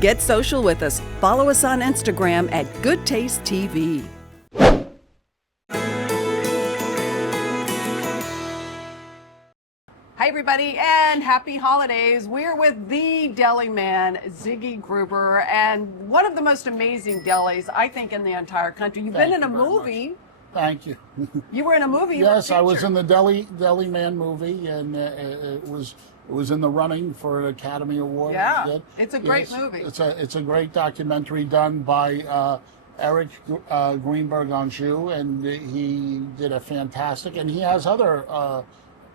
Get social with us. Follow us on Instagram at Goodtaste TV. Hi, everybody, and happy holidays. We're with the deli man, Ziggy Gruber, and one of the most amazing delis, I think, in the entire country. You've been in a movie. Thank you. You were in a movie. Yes, I was in the Deli Man movie, and it was in the running for an Academy Award. Yeah, it's a great movie. It's a great documentary done by Eric Greenberg Anjou, and he did a fantastic. And he has other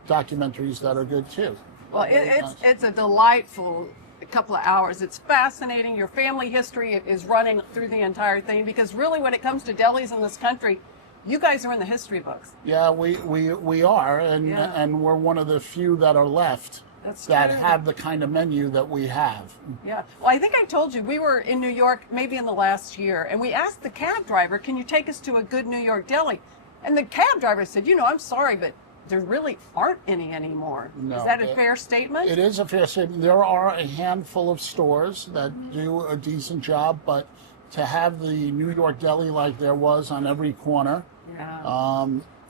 documentaries that are good too. Well, it's a delightful couple of hours. It's fascinating. Your family history is running through the entire thing, because really, when it comes to delis in this country, you guys are in the history books. Yeah, we are, and we're one of the few that are left that have the kind of menu that we have. Yeah. Well, I think I told you, we were in New York maybe in the last year, and we asked the cab driver, can you take us to a good New York deli? And the cab driver said, I'm sorry, but there really aren't any anymore. No, is that a fair statement? It is a fair statement. There are a handful of stores that do a decent job, but to have the New York deli like there was on every corner,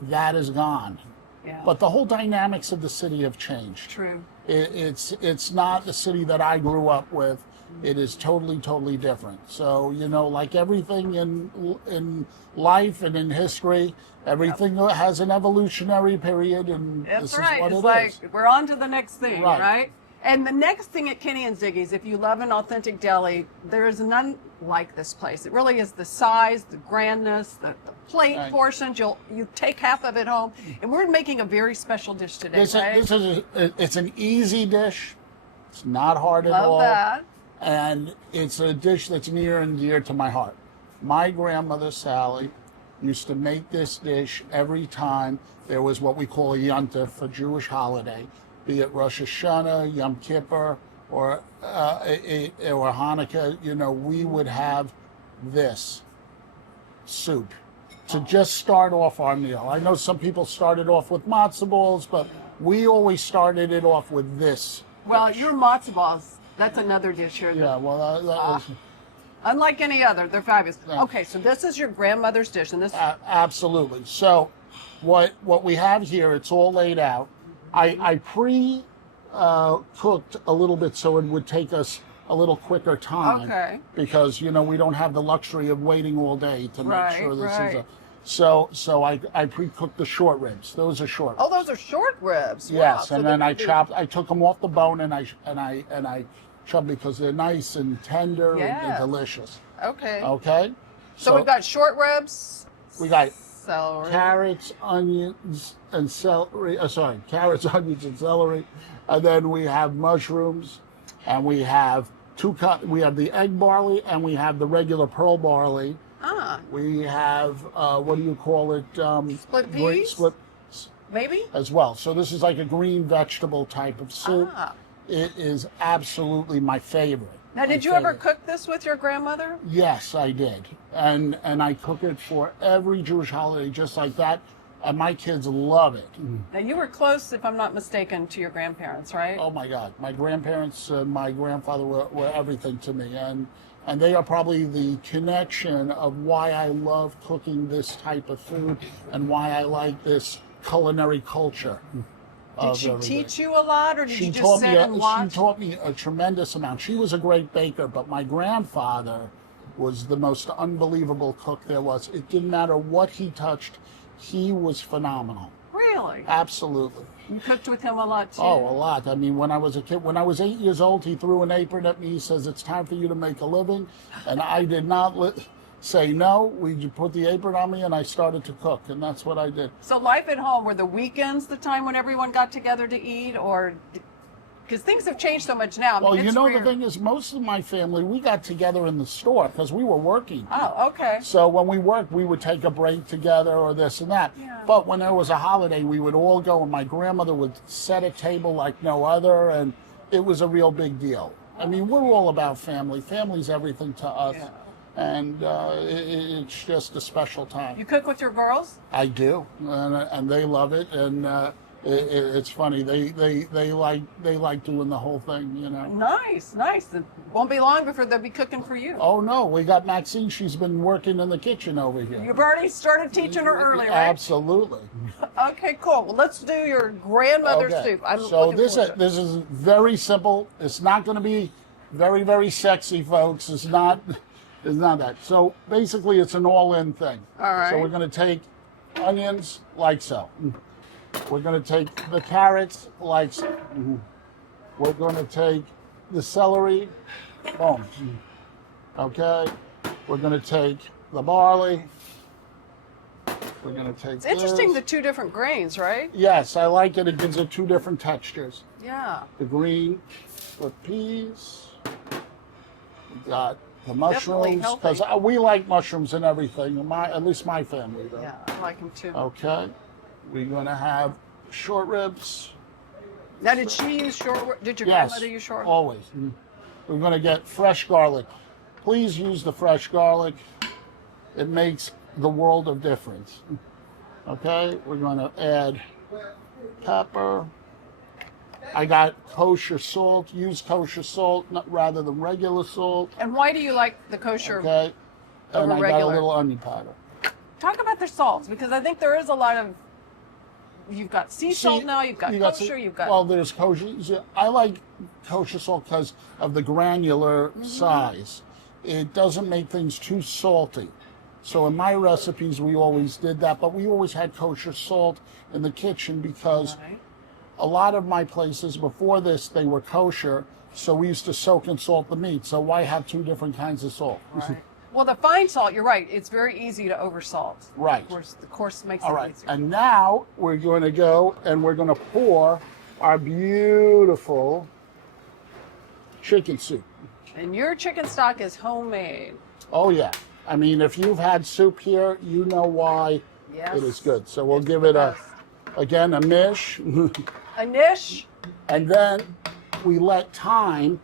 that is gone. Yeah. But the whole dynamics of the city have changed. True. It's not the city that I grew up with. It is totally different. So, like everything in life and in history, everything has an evolutionary period, and this is what it is. We're on to the next thing, Right. right? And the next thing at Kenny and Ziggy's, if you love an authentic deli, there is none like this place. It really is the size, the grandness, the plate portions. You take half of it home, and we're making a very special dish today. It's an easy dish. It's not hard at all. Love that. And it's a dish that's near and dear to my heart. My grandmother, Sali, used to make this dish every time there was what we call a yontif, a Jewish holiday, be it Rosh Hashanah, Yom Kippur, or Hanukkah. We would have this soup to just start off our meal. I know some people started off with matzo balls, but we always started it off with this. Well, dish. your matzo balls, that's another dish here. Yeah, well, that was... Unlike any other, they're fabulous. Yeah. Okay, so this is your grandmother's dish, and this... Absolutely. So what we have here, it's all laid out. I cooked a little bit so it would take us a little quicker time. Okay. Because, we don't have the luxury of waiting all day to make sure this is a... So I pre-cooked the short ribs. Those are short ribs. Oh, those are short ribs. Yes, wow. and then I took them off the bone and I chopped because they're nice and tender and delicious. Okay. Okay? So we've got short ribs. We got celery. Carrots, onions, and celery. Carrots, onions, and celery. And then we have mushrooms, and we have we have the egg barley, and we have the regular pearl barley. We have, what do you call it? Split peas? Maybe? As well. So this is like a green vegetable type of soup. It is absolutely my favorite. Now, did you ever cook this with your grandmother? Yes, I did. And I cook it for every Jewish holiday just like that. And my kids love it. Now, you were close, if I'm not mistaken, to your grandparents, right? Oh, my God. My grandparents and my grandfather were everything to me. And they are probably the connection of why I love cooking this type of food and why I like this culinary culture. Did she teach you a lot, or did you just sit and watch? She taught me a tremendous amount. She was a great baker, but my grandfather was the most unbelievable cook there was. It didn't matter what he touched. He was phenomenal. Really? Absolutely. You cooked with him a lot, too? Oh, a lot. I mean, when I was a kid, when I was 8 years old, he threw an apron at me. He says, it's time for you to make a living. And I did not say no. We put the apron on me, and I started to cook, and that's what I did. So life at home, were the weekends the time when everyone got together to eat, or... Because things have changed so much now. Well, the thing is, most of my family, we got together in the store because we were working. Oh, okay. So when we worked, we would take a break together or this and that. Yeah. But when there was a holiday, we would all go, and my grandmother would set a table like no other, and it was a real big deal. I mean, we're all about family. Family's everything to us. Yeah. And it's just a special time. You cook with your girls? I do, and they love it. And It's funny. They like doing the whole thing, you know. Nice, nice. It won't be long before they'll be cooking for you. Oh no, we got Maxine. She's been working in the kitchen over here. You've already started teaching her early, right? Absolutely. Okay, cool. Well, let's do your grandmother's Okay. soup. I'm So looking forward to it. this is very simple. It's not going to be very, very sexy, folks. It's not that. So basically, it's an all-in thing. All right. So we're going to take onions like so. We're going to take the carrots like so. We're going to take the celery. Boom. Okay. We're going to take the barley. We're going to take It's interesting, this. the two different grains, right? Yes, I like it. It gives it two different textures. Yeah. The green with peas. We got the Definitely mushrooms healthy. because we like mushrooms and everything. At least my family does. Yeah, I like them too. Okay. We're going to have short ribs. Now, did she use short? Did your Yes, grandmother use short? always. We're going to get fresh garlic. Please use the fresh garlic. It makes the world of difference. Okay, we're going to add pepper. I got kosher salt. Use kosher salt rather than regular salt. And why do you like the kosher? Okay, and over I got a regular? little onion powder. Talk about the salts, because I think there is a lot of. You've got sea salt now. You've got kosher. You've got. Well, there's kosher. I like kosher salt because of the granular size. It doesn't make things too salty. So in my recipes, we always did that, but we always had kosher salt in the kitchen because Right. a lot of my places before this, they were kosher, so we used to soak and salt the meat. So why have two different kinds of salt? Right. Well, the fine salt, you're right. It's very easy to oversalt. Right. Of course makes All it right, easier. and now we're going to go and we're going to pour our beautiful chicken soup. And your chicken stock is homemade. Oh yeah, I mean if you've had soup here, you know why Yes. it is good. So we'll give it a mish, A niche. and then we let time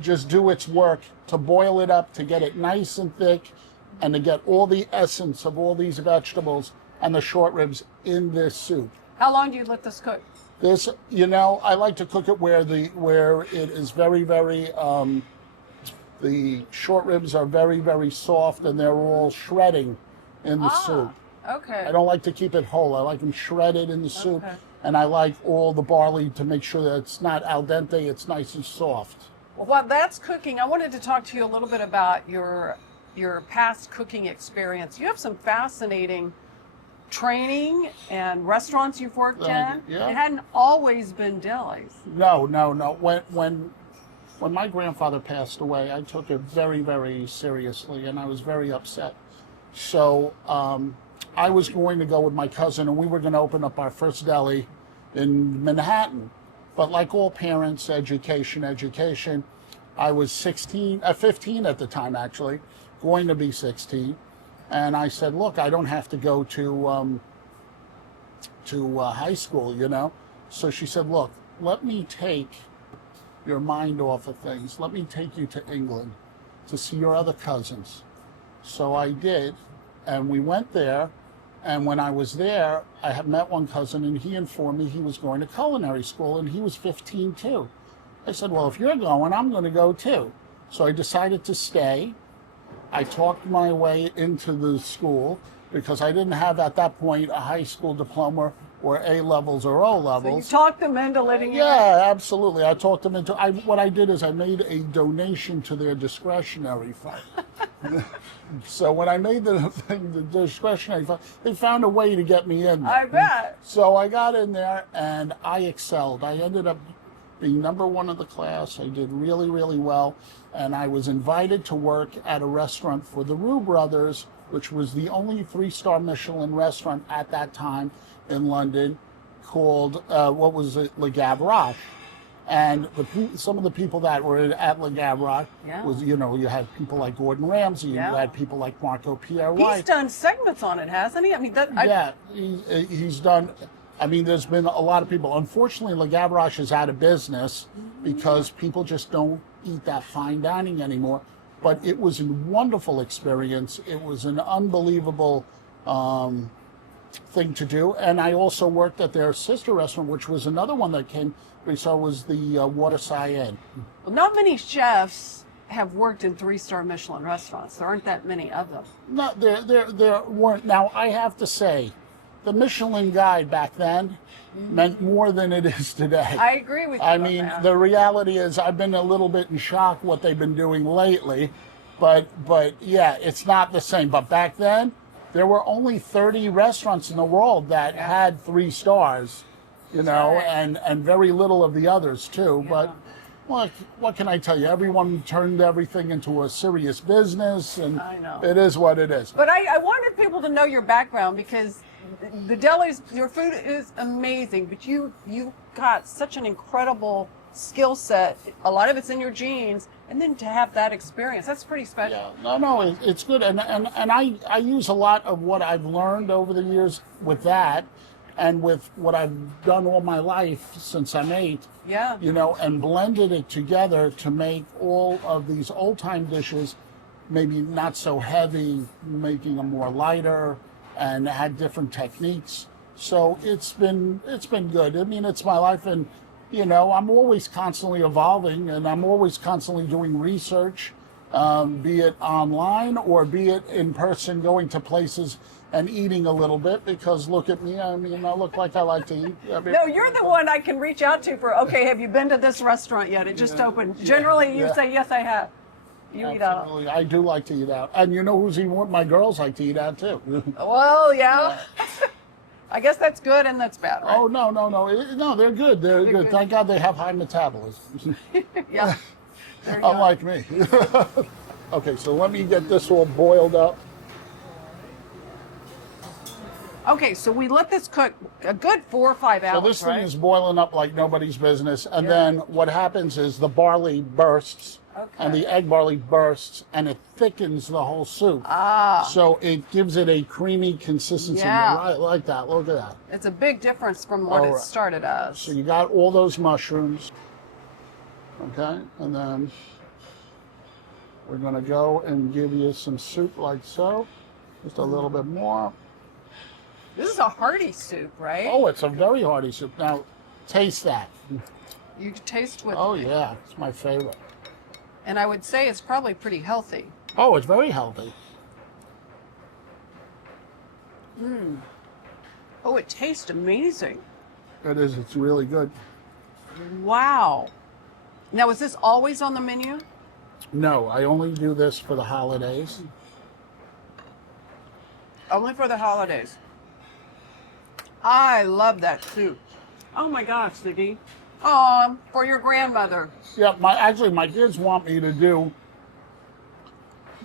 just do its work to boil it up, to get it nice and thick, and to get all the essence of all these vegetables and the short ribs in this soup. How long do you let this cook? This, I like to cook it where it is very, very, the short ribs are very, very soft and they're all shredding in the soup. Okay. I don't like to keep it whole. I like them shredded in the soup. Okay. And I like all the barley to make sure that it's not al dente, it's nice and soft. Well, while that's cooking, I wanted to talk to you a little bit about your past cooking experience. You have some fascinating training and restaurants you've worked in. Yeah. It hadn't always been delis. No. When my grandfather passed away, I took it very, very seriously, and I was very upset. So I was going to go with my cousin, and we were going to open up our first deli in Manhattan. But like all parents, education. I was 15 at the time, actually, going to be 16. And I said, look, I don't have to go to high school, So she said, look, let me take your mind off of things. Let me take you to England to see your other cousins. So I did, and we went there. And when I was there, I had met one cousin, and he informed me he was going to culinary school, and he was 15 too. I said, well, if you're going, I'm going to go too. So I decided to stay. I talked my way into the school because I didn't have at that point a high school diploma or A levels or O So levels. you talked them into letting you. Yeah, absolutely. I talked them into. What I did is I made a donation to their discretionary fund. So when I made the discretionary fund, they found a way to get me in there. I bet. So I got in there and I excelled. I ended up being number one of the class. I did really, really well. And I was invited to work at a restaurant for the Roux Brothers, which was the only 3-star Michelin restaurant at that time in London, called, Le Gavroche. And some of the people that were at Le Gavroche was, you had people like Gordon Ramsay, and you had people like Marco Pierre White. He's done segments on it, hasn't he? I mean, He's done. I mean, there's been a lot of people. Unfortunately, Le Gavroche is out of business because people just don't eat that fine dining anymore. But it was a wonderful experience. It was an unbelievable thing to do. And I also worked at their sister restaurant, which was another one that came. We saw was the Water Cyan. Well, not many chefs have worked in 3-star Michelin restaurants. There aren't that many of them. No, there weren't. Now I have to say, the Michelin Guide back then meant more than it is today. I agree with you. I on mean, that. the reality is, I've been a little bit in shock what they've been doing lately, but yeah, it's not the same. But back then, there were only 30 restaurants in the world that had 3 stars, you know, Right. and very little of the others too. But what can I tell you? Everyone turned everything into a serious business, and I know. it is what it is. But I wanted people to know your background, because the delis, your food is amazing, but you got such an incredible skill set. A lot of it's in your genes, and then to have that experience, that's pretty special. Yeah, no, it's good, and I use a lot of what I've learned over the years with that, and with what I've done all my life since I'm 8. Yeah. You know, and blended it together to make all of these old time dishes, maybe not so heavy, making them more lighter, and had different techniques. So it's been good. I mean, it's my life, and you know, I'm always constantly evolving, and I'm always constantly doing research, be it online or be it in person, going to places and eating a little bit, because look at me, I mean, I look like I like to eat. I mean, No, you're the one I can reach out to for, okay, have you been to this restaurant yet? It just opened. Generally, you say, yes, I have. You eat out. absolutely. I do like to eat out. And you know who's even what my girls like to eat out too. Well, yeah. I guess that's good and that's bad, right? Oh, no. No, they're good. They're good. good. Thank God they have high metabolism. Yeah. There you go. Unlike me. Okay, so let me get this all boiled up. Okay, so we let this cook a good 4 or 5 hours, So this right? thing is boiling up like nobody's business. And then what happens is the barley bursts. And the egg barley bursts, and it thickens the whole soup. So it gives it a creamy consistency. Yeah. Right, like that. Look at that. It's a big difference from what All it right. started as. So you got all those mushrooms. Okay, and then we're gonna go and give you some soup like so. Just a little bit more. This is a hearty soup, right? Oh, it's a very hearty soup. Now, taste that. You can taste with, Oh yeah, it's my favorite. and I would say it's probably pretty healthy. Oh, it's very healthy. Oh, it tastes amazing. It is, it's really good. Wow. Now, is this always on the menu? No, I only do this for the holidays. Only for the holidays. I love that soup. Oh my gosh, Ziggy. For your grandmother. Yeah, my kids want me to do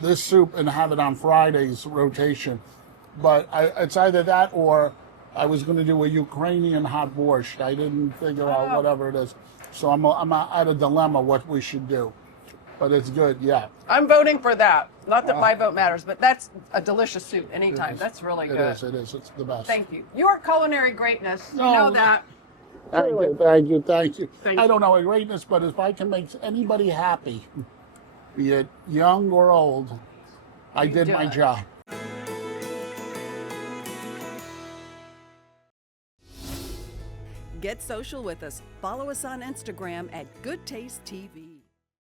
this soup and have it on Friday's rotation, but it's either that or I was going to do a Ukrainian hot borscht. I didn't figure out whatever it is, so I'm at a dilemma what we should do, but it's good. Yeah, I'm voting for that. Not that my vote matters, but that's a delicious soup anytime. is. That's really good. It is. It's the best. Thank you. You are culinary greatness. You No. know that. Thank you. Thank I you. don't know greatness, but if I can make anybody happy, be it young or old, I did do my it. job. Get social with us. Follow us on Instagram at Goodtaste TV.